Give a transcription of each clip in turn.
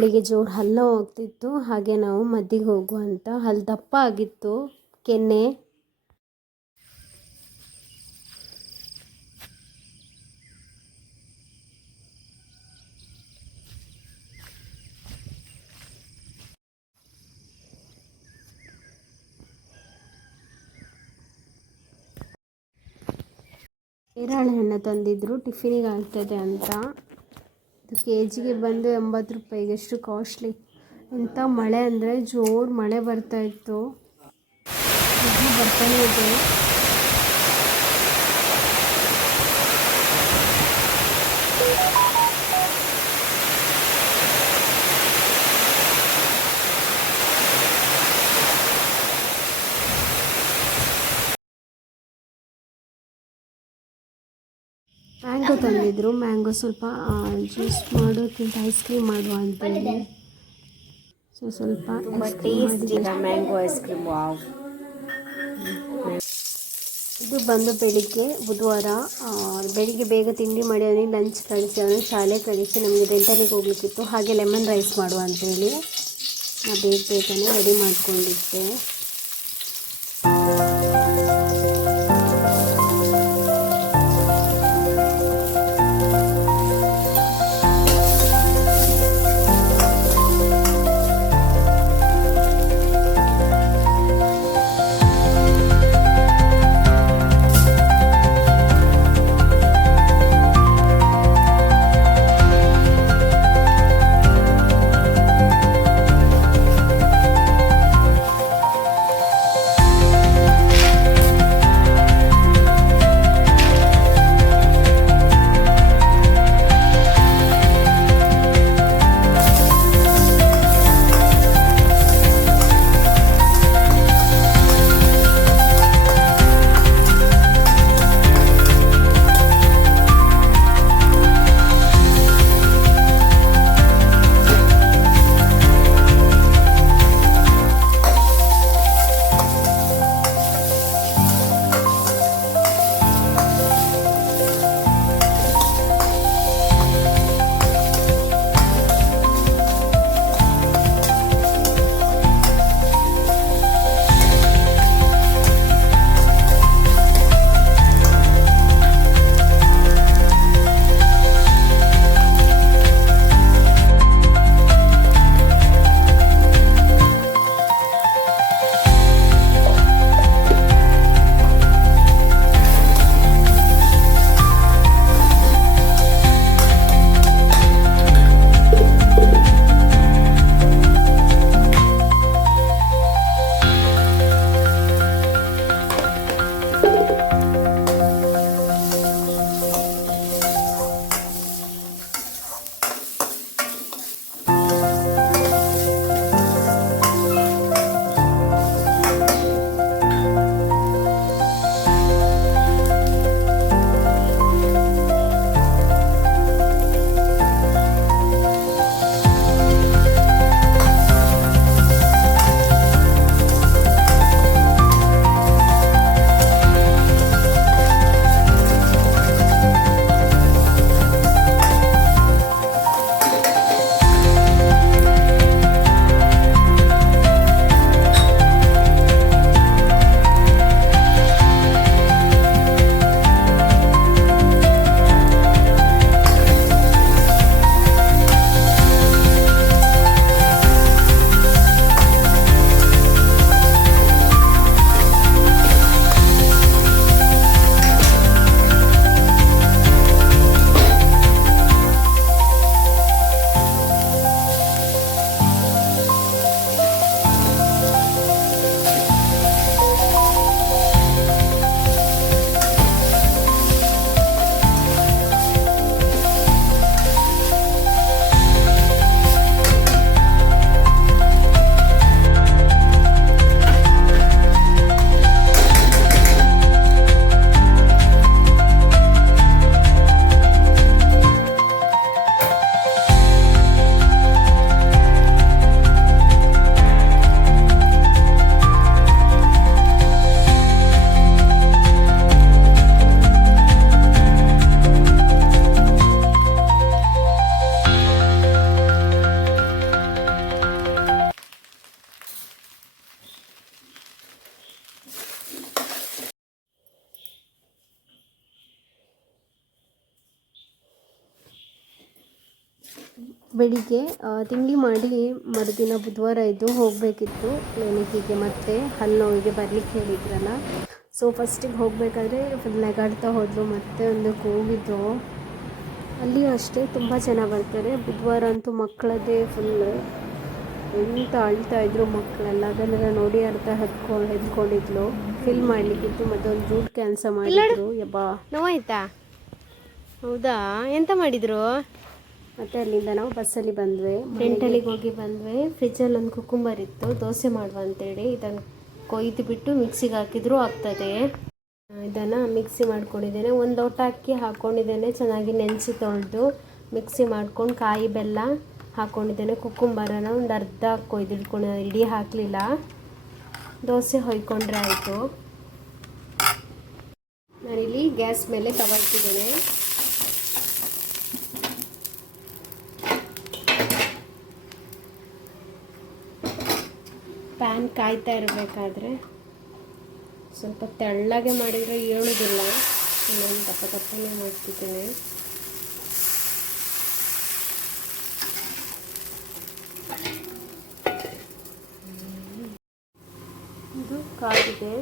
ಅವಳಿಗೆ ಜೋರು ಹಲ್ಲು ಹೋಗ್ತಿತ್ತು. ಹಾಗೆ ನಾವು ಮದ್ದಿಗೆ ಹೋಗುವ ಅಂತ, ಹಲ್ಲು ದಪ್ಪ ಆಗಿತ್ತು ಕೆನ್ನೆ. ನೇರಳೆ ಹಣ್ಣು ತಂದಿದ್ರು, ಟಿಫಿನಿಗೆ ಆಗ್ತದೆ ಅಂತ. ಇದು ಕೆ ಜಿಗೆ ಬಂದು 80 ರೂಪಾಯಿಗೆ, ಎಷ್ಟು ಕಾಸ್ಟ್ಲಿ. ಇಂಥ ಮಳೆ ಅಂದರೆ ಜೋರು ಮಳೆ ಬರ್ತಾಯಿತ್ತು, ಬರ್ತಾನೆ ಇದೆ. ಮ್ಯಾಂಗೋ ತಂದಿದ್ರು, ಮ್ಯಾಂಗೋ ಸ್ವಲ್ಪ ಜ್ಯೂಸ್ ಮಾಡೋಕ್ಕಿಂತ ಐಸ್ ಕ್ರೀಮ್ ಮಾಡುವ ಅಂತೇಳಿ ಸ್ವಲ್ಪ ಮ್ಯಾಂಗೋ ಐಸ್ ಕ್ರೀಮ್. ಇದು ಬಂದು ಬೆಳಿಗ್ಗೆ ಬುಧವಾರ ಬೆಳಿಗ್ಗೆ ಬೇಗ ತಿಂಡಿ ಮಾಡಿ ಅವನಿಗೆ ಲಂಚ್ ಕಳಿಸಿ, ಅವನಿಗೆ ಶಾಲೆ ಕಳಿಸಿ ನಮಗೆ ಡೆಂಟಲಿಗೆ ಹೋಗ್ಲಿಕ್ಕಿತ್ತು. ಹಾಗೆ ಲೆಮನ್ ರೈಸ್ ಮಾಡುವ ಅಂತೇಳಿ ನಾ ಬೇಗನೆ ರೆಡಿ ಮಾಡ್ಕೊಂಡಿದ್ದೆ. ಬೆಳಿಗ್ಗೆ ತಿಂಡಿ ಮಾಡಿ ಮರುದಿನ ಬುಧವಾರ ಇದು ಹೋಗಬೇಕಿತ್ತು ಕ್ಲಿನಿಕ್ಕಿಗೆ, ಮತ್ತು ಹಲ್ಲು ನೋವಿಗೆ ಬರಲಿಕ್ಕೆ ಹೇಳಿದ್ರಲ್ಲ. ಸೊ ಫಸ್ಟಿಗೆ ಹೋಗಬೇಕಾದ್ರೆ ಫುಲ್ ನೆಗಾಡ್ತಾ ಹೋದರು, ಮತ್ತೆ ಒಂದು ಕೂಗಿದ್ರು. ಅಲ್ಲಿಯೂ ಅಷ್ಟೇ ತುಂಬ ಜನ ಬರ್ತಾರೆ. ಬುಧವಾರ ಅಂತೂ ಮಕ್ಕಳದೇ ಫುಲ್ ಎಂತ ಅಳ್ತಾಯಿದ್ರು ಮಕ್ಕಳೆಲ್ಲ. ಅದನ್ನೆಲ್ಲ ನೋಡಿ ಅರ್ಧ ಹೆದ್ಕೊಂಡಿದ್ಲು. ಫಿಲ್ ಮಾಡಲಿಕ್ಕಿತ್ತು, ಮತ್ತೊಂದು ರೂಟ್ ಕ್ಯಾನ್ಸಲ್ ಮಾಡಿದ್ರು. ಯಬ್ಬಾ ನೋವಾಯ್ತಾ? ಹೌದಾ, ಎಂತ ಮಾಡಿದ್ರು? ಮತ್ತು ಅಲ್ಲಿಂದ ನಾವು ಬಸ್ಸಲ್ಲಿ ಬಂದ್ವಿ. ಡೆಂಟಲಿಗೆ ಹೋಗಿ ಬಂದ್ವಿ. ಫ್ರಿಜ್ಜಲ್ಲಿ ಒಂದು ಕುಕ್ಕುಂಬರ್ ಇತ್ತು, ದೋಸೆ ಮಾಡುವ ಅಂತೇಳಿ ಇದನ್ನು ಕೊಯ್ದು ಬಿಟ್ಟು ಮಿಕ್ಸಿಗೆ ಹಾಕಿದ್ರೂ ಆಗ್ತದೆ. ಇದನ್ನು ಮಿಕ್ಸಿ ಮಾಡ್ಕೊಂಡಿದ್ದೇನೆ. ಒಂದು ಲೋಟ ಅಕ್ಕಿ ಹಾಕ್ಕೊಂಡಿದ್ದೇನೆ, ಚೆನ್ನಾಗಿ ನೆನೆಸಿ ತೊಳೆದು ಮಿಕ್ಸಿ ಮಾಡ್ಕೊಂಡು ಕಾಯಿ ಬೆಲ್ಲ ಹಾಕ್ಕೊಂಡಿದ್ದೇನೆ. ಕುಕ್ಕುಂಬರನ್ನು ಒಂದು ಅರ್ಧ ಕೊಯ್ದಿಟ್ಕೊಂಡು ಇಡೀ ಹಾಕಲಿಲ್ಲ. ದೋಸೆ ಹೊಯ್ಕೊಂಡ್ರೆ ಆಯಿತು. ನಾನಿಲ್ಲಿ ಗ್ಯಾಸ್ ಮೇಲೆ ತವ ಇಟ್ಟಿದ್ದೇನೆ. ಪ್ಯಾನ್ ಕಾಯ್ತಾ ಇರಬೇಕಾದ್ರೆ ಸ್ವಲ್ಪ ತೆಳ್ಳಗೆ ಮಾಡಿದರೆ ಏಳೋದಿಲ್ಲ, ನಾನು ದಪ್ಪ ದಪ್ಪನೇ ಮಾಡ್ತಿದ್ದೇನೆ. ಇದು ಕಾಗಿದೆ.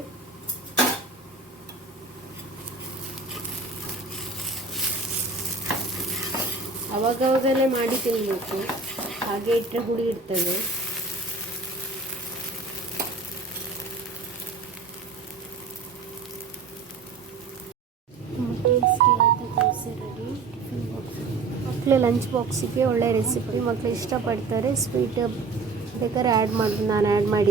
ಅವಾಗವಾಗಲೇ ಮಾಡಿ ತಿನ್ನಬೇಕು, ಹಾಗೆ ಇಟ್ಟರೆ ಹುಳಿ ಇರ್ತದೆ. ದೋಸೆ ರೆಡಿ. ಮಕ್ಕಳು ಲಂಚ್ ಬಾಕ್ಸಿಗೆ ಒಳ್ಳೆ ರೆಸಿಪಿ, ಮಕ್ಕಳು ಇಷ್ಟಪಡ್ತಾರೆ. ಸ್ವೀಟ್ ಬೇಕಾದ್ರೆ ಆ್ಯಡ್ ಮಾಡಿ, ನಾನು ಆ್ಯಡ್ ಮಾಡಿ